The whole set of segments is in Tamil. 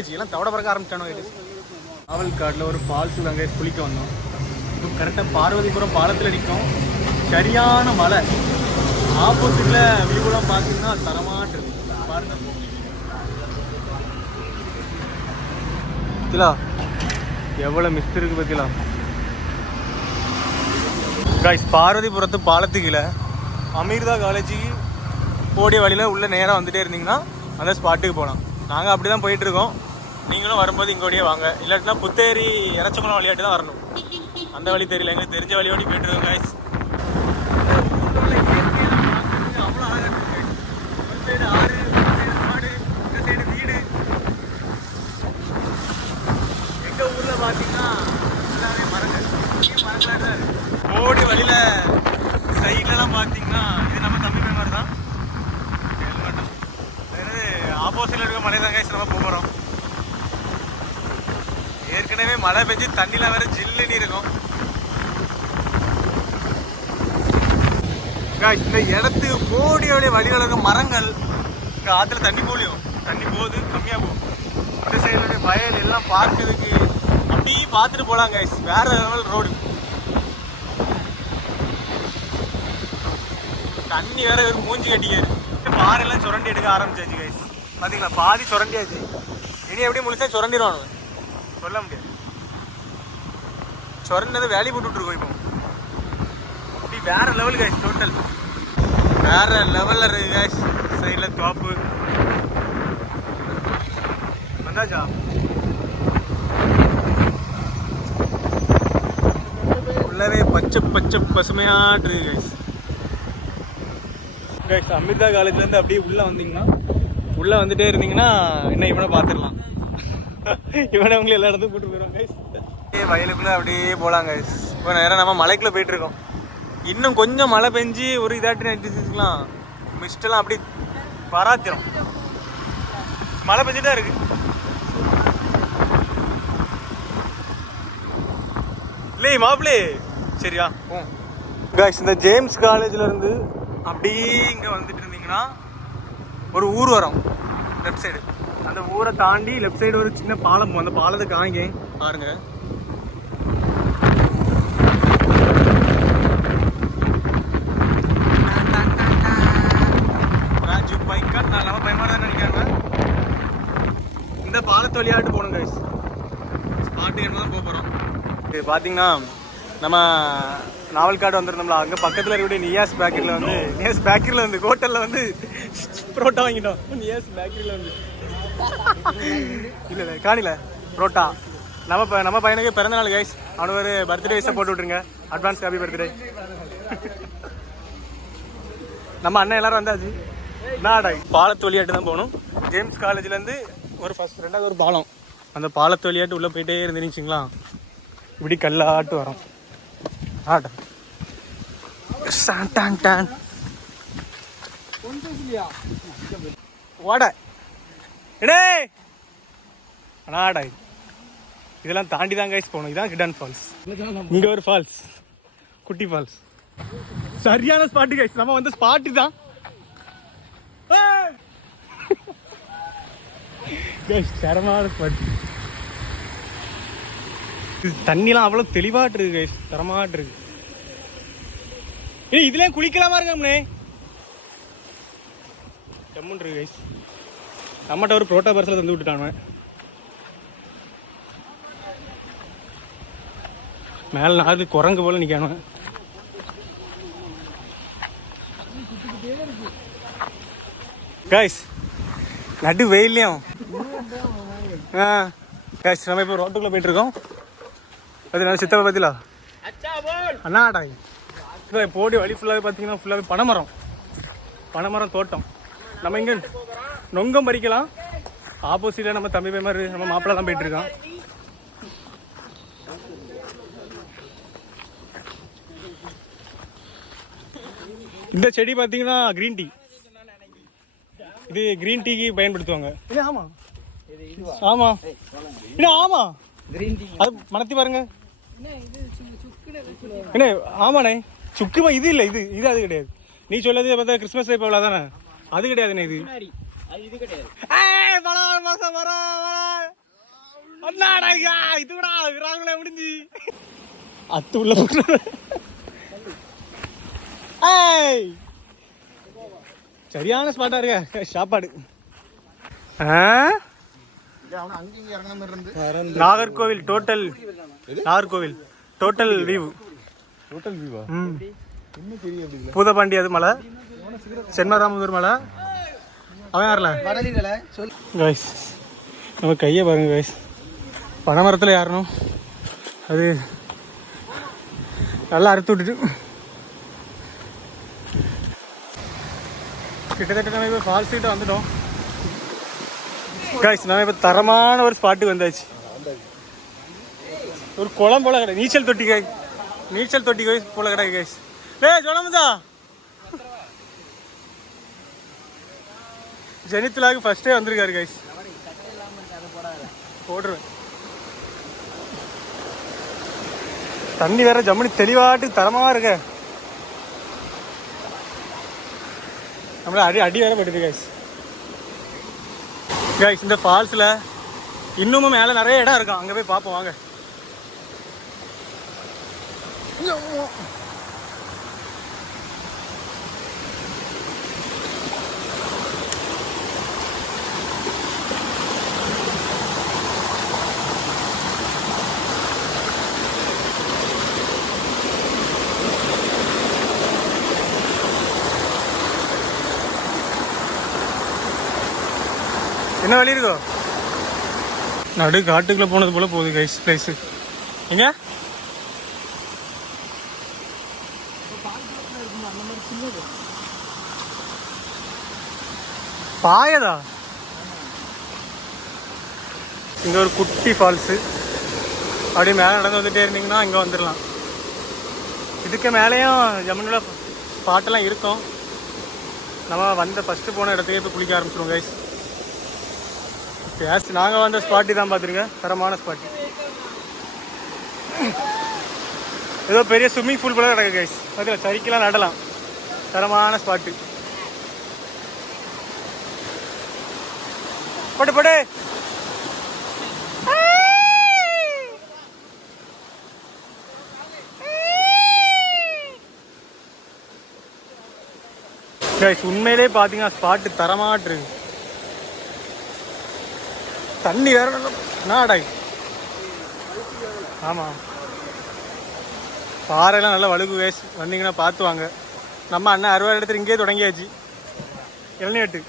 எல்லாம் தவட பறக்க ஆரம்பிச்சானோ. நாவல்காட்டில் ஒரு ஃபால்ஸ் அங்கே குளிக்க வந்தோம். இப்போ கரெக்டாக பார்வதிபுரம் பாலத்தில் நிற்கும். சரியான மழை. ஆப்போசிட்டில் வியூலாம் பார்த்தீங்கன்னா தரமாட்டு இருக்கு. பாருங்க பத்திலா எவ்வளோ மிஸ்ட் இருக்கு பத்திலா. கைஸ் பார்வதிபுரத்து பாலத்துக்கு கீழே அமிர்தா காலேஜுக்கு போடிய வழியில் உள்ள நேராக வந்துட்டே இருந்தீங்கன்னா அந்த ஸ்பாட்டுக்கு போகலாம். நாங்கள் அப்படி தான் போயிட்டுருக்கோம். நீங்களும் வரும்போது இங்கோடையே வாங்க. இல்லாட்டினா புத்தேரி இறச்சக்குளம் வழியாட்டி தான் வரணும். அந்த வழி தெரியல, எங்களுக்கு தெரிஞ்ச வழி ஓடி போயிட்டுருக்கோம் கைஸ். அவ்வளோ அழகாக இருக்கு. ஒரு சைடு ஆறு, ஒரு சைடு மாடு, இந்த சைடு வீடு. எங்கள் ஊரில் பார்த்தீங்கன்னா எல்லாமே மரங்கள் மரங்களாக தான் இருக்குது. போடி வழியில் சைட்லலாம் பார்த்தீங்கன்னா இது நம்ம தம்பி மாதிரி தான். ஆப்போசிட்ல இருக்க மலை தான் கைஸ் நம்ம போகிறோம். ஏற்கனவே மழை பெஞ்சு தண்ணியில் வேற ஜில்லுன்னு இருக்கும். இந்த இடத்துக்கு போடியோடைய வழியில் இருக்க மரங்கள் இங்கே ஆற்றுல தண்ணி போலியும் தண்ணி போகுது கம்மியாக போகும். இந்த சைடுடைய வயல் எல்லாம் பார்க்கறதுக்கு அப்படியே பார்த்துட்டு போகலாம் கைஸ். வேற லெவல் ரோடு. தண்ணி வேற ஒரு மூஞ்சி கட்டிக்காரு. பாறையெல்லாம் சுரண்டி எடுக்க ஆரம்பிச்சாச்சு கைஸ். பார்த்தீங்களா பாதி சுரண்டியாச்சு. இனி எப்படி முழுசா சுரண்டிடுவானு சொல்ல முடியாது. சுரண்டதை வேலி போட்டுருக்கோம். இப்போ அப்படி வேற லெவல் கைஸ். டோட்டல் வேற லெவலில் இருக்கு கைஸ். சைடில் தோப்பு வந்தாச்சா. உள்ளவே பச்சை பச்சை பசுமையாட்டு இருக்கு கைஸ். கைஸ் அமிர்தா காலேஜ்லேருந்து அப்படியே உள்ளே வந்தீங்கன்னா உள்ளே வந்துட்டே இருந்தீங்கன்னா என்ன இவனை பார்த்துடலாம். இவனை உங்களை எல்லா இடத்துக்கும் கூட்டு போயிடும் கைஸ். வயலுக்குள்ளே அப்படியே போகலாம் கைஸ். இப்போ நேரம் நம்ம மலைக்குள்ளே போயிட்டுருக்கோம். இன்னும் கொஞ்சம் மழை பெஞ்சு ஒரு இதாட்டி நட்டுலாம் மிஸ்டெல்லாம் அப்படி பராத்திரம். மழை பெஞ்சுட்டா இருக்கு. இல்லை மாப்பிளே சரியா. கைஸ் இந்த ஜேம்ஸ் காலேஜ்லேருந்து அப்படியே இங்கே வந்துட்டு இருந்தீங்கன்னா ஒரு ஊர் வரும் லெஃப்ட் சைடு. அந்த ஊரை தாண்டி லெஃப்ட் சைடு ஒரு சின்ன பாலம். அந்த பாலத்தை காமிங்க பாருங்க. ராஜு பைக்கா நான் நம்ம பயமா தான் நினைக்கிறாங்க. இந்த பாலத்து வழியாட்டு போகணும் கைஸ். ஸ்பாட்டு என்ன தான் போக போகிறோம். பார்த்தீங்கன்னா நம்ம நாவல்காடு வந்துருந்தோம்ல. அங்கே பக்கத்தில் இருக்கக்கூடிய நியாஸ் பேக்கரியில் வந்து ஹோட்டலில் வந்து புரோட்டா வாங்கிட்டோம். நியாஸ் பேக்கரியில் வந்து இல்லை காணில புரோட்டா. நம்ம பையனுக்கு பிறந்த நாள் கைஸ். அவனுக்கு ஒரு பர்த்டே விஷயம் போட்டு விட்ருங்க. Advance happy birthday. நம்ம அண்ணன் எல்லாரும் வந்தாச்சு. நாடா பாலத்து வழியாட்டு தான் போகணும். ஜேம்ஸ் காலேஜ்லேருந்து ஒரு ஃபர்ஸ்ட் ரெண்டாவது ஒரு பாலம். அந்த பாலத்து வழியாட்டு உள்ளே போயிட்டே இருந்துச்சுங்களா இப்படி கல்லாட்டு வரும். ஆட்டா இதெல்லாம் தாண்டி தான் கைஸ் போகணும். இதான் கிடான் ஃபால்ஸ். இங்க ஒரு ஃபால்ஸ் குட்டி ஃபால்ஸ். சரியான ஸ்பாட்டு கைஸ். நம்ம வந்து ஸ்பாட்டு தான் தரமான ஸ்பாட். தண்ணிலாம் அவ்வளோ தெளிவாட்டு இருக்கு கைஸ். தரமாட்டு இருக்கு. இதுல குளிக்கலாமா இருக்கே செம்மன் இருக்கு கைஸ். நம்மகிட்ட ஒரு புரோட்டா பர்சல தந்து விட்டுட்டானுவ. மேல நாது குரங்கு போல நிக்கணும் கைஸ். நடு வெயிலையும் கைஸ் நம்ம இப்போ ரோட்டுக்குள்ள போயிட்டு இருக்கோம். அது சித்தப்பா பத்திலா அண்ணாடா. இப்போ போடி வழி ஃபுல்லாகவே பார்த்தீங்கன்னா ஃபுல்லாகவே பனைமரம் தோட்டம். நம்ம இங்கே நொங்கம் பறிக்கலாம். ஆப்போசிட்டில் நம்ம தம்பி மாதிரி நம்ம மாப்பிள்ளை தான் போயிட்டு இருக்கான். இந்த செடி பார்த்தீங்கன்னா கிரீன் டீ. இது கிரீன் டீக்கு பயன்படுத்துவாங்க. இல்லை ஆமாம் ஆமாம் இல்லை ஆமாம் அது மணத்தி பாருங்க. என்ன ஆமாண்ணே சுக்குமா இது இல்லை. இது அது கிடையாது. நீ சொல்லது பார்த்தா கிறிஸ்மஸ் டைப் அவ்வளோ தானே. அது கிடையாதுண்ணே. இது முடிஞ்சு அத்து உள்ள சரியான ஸ்பாட்டா இருக்க சாப்பாடு. Nagercoil total view. பூதபாண்டி அது மலை, சென்னராமதூர் மலை. அவன் யாருல கைஸ் நம்ம கையை பாருங்க கைஸ். பனைமரத்தில் யாரணும் அது நல்லா அறுத்து விட்டுட்டு கிட்டத்தட்ட நம்ம இப்போ ஃபால்ஸ் கிட்ட வந்துட்டோம் கைஸ். நம்ம இப்போ தரமான ஒரு ஸ்பாட்டுக்கு வந்தாச்சு. ஒரு குளம் போல கடை, நீச்சல் தொட்டி கைஸ் போல கடை கைஸ். சொன்னமுதா ஜெனித்துலாக்கு ஃபர்ஸ்டே வந்திருக்காரு கைஸ். போடுறேன் தண்ணி வேற ஜம்மனி தெளிவாட்டு தரமாக இருக்க. நம்மள அடி வேற பட்டுது கைஸ். இந்த ஃபால்ஸில் இன்னமும் மேலே நிறைய இடம் இருக்கும், அங்கே போய் பார்ப்போம் வாங்க. என்ன வழி இருக்கோ நடு காட்டுக்குள்ள போனது போல போகுது கைஸ். பிளேஸ் எங்க பாயதா? இங்க ஒரு குட்டி ஃபால்ஸு. அப்படியே மேலே நடந்து வந்துட்டே இருந்தீங்கன்னா இங்கே வந்துடலாம். இதுக்கு மேலேயும் ஜம்மனில் ஸ்பாட்டெல்லாம் இருக்கும். நம்ம வந்த ஃபஸ்ட்டு போன இடத்துக்கே இப்போ குளிக்க ஆரம்பிச்சிடுவோம் கைஸ். நாங்கள் வந்த ஸ்பாட்டி தான் பார்த்துருங்க, தரமான ஸ்பாட்டு. ஏதோ பெரிய ஸ்விம்மிங் பூல் போல கிடக்கு கைஸ். அதில் சைக்கிளாக நடலாம், தரமான ஸ்பாட்டு. பட்டு பட்டு கைஸ் உண்மையிலே பார்த்தீங்கன்னா ஸ்பாட்டு தரமாட்டு இருக்கு. தண்ணி வேற நாடாய். ஆமாம் பாறையெல்லாம் நல்லா வழுகு கைஸ். வந்தீங்கன்னா பார்த்து வாங்க. நம்ம அண்ணன் 60 இடத்துல இங்கேயே தொடங்கியாச்சு. இளநீ வெட்டு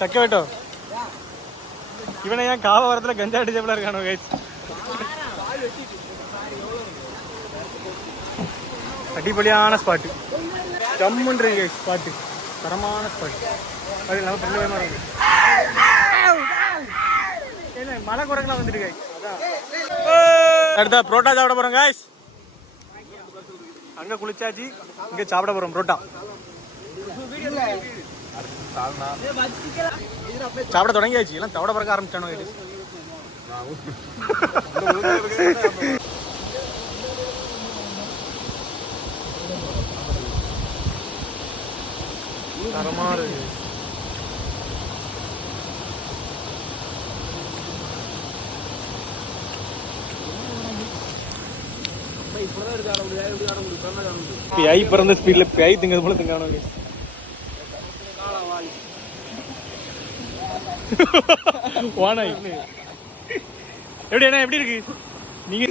சக்க வெட்டோ. இவனை ஏன் காவரத்தில் கஞ்சா அடிச்சப்பல இருக்கானோ கைஸ். அடிப்படியான ஸ்பாட்டு, ஜம்முன்ற கைஸ் ஸ்பாட்டு, தரமான ஸ்பாட்டு. அது இல்லாமல் பிள்ளைமா இருக்கு. மலை குரங்கெல்லாம் வந்துட்டு கைஸ். அடுத்த புரோட்டா சாப்பிட போறோம் கைஸ். அங்க குளிச்சாச்சு, இங்க சாப்பிட போறோம் புரோட்டா. சாப்பிட தொடங்கியாச்சு, எல்லாம் தவிட பறக்க ஆரம்பிச்சானோ கைஸ். தரமா இருக்கு. பிஐ பிறந்த ஸ்பீட்ல பிஐ திங்கிறது போல திங்கானோ. வானாய் எப்படி என்ன எப்படி இருக்கு? நீங்க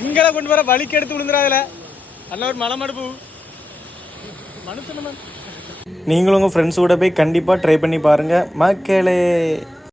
எங்கடா கொண்டு வர வலிக்கு எடுத்து விழுந்துடாதுல அண்ணா ஒரு மலை மடுப்பு மனுஷன். நீங்களும் உங்கள் ஃப்ரெண்ட்ஸ் கூட போய் கண்டிப்பாக ட்ரை பண்ணி பாருங்கள் மக்களே.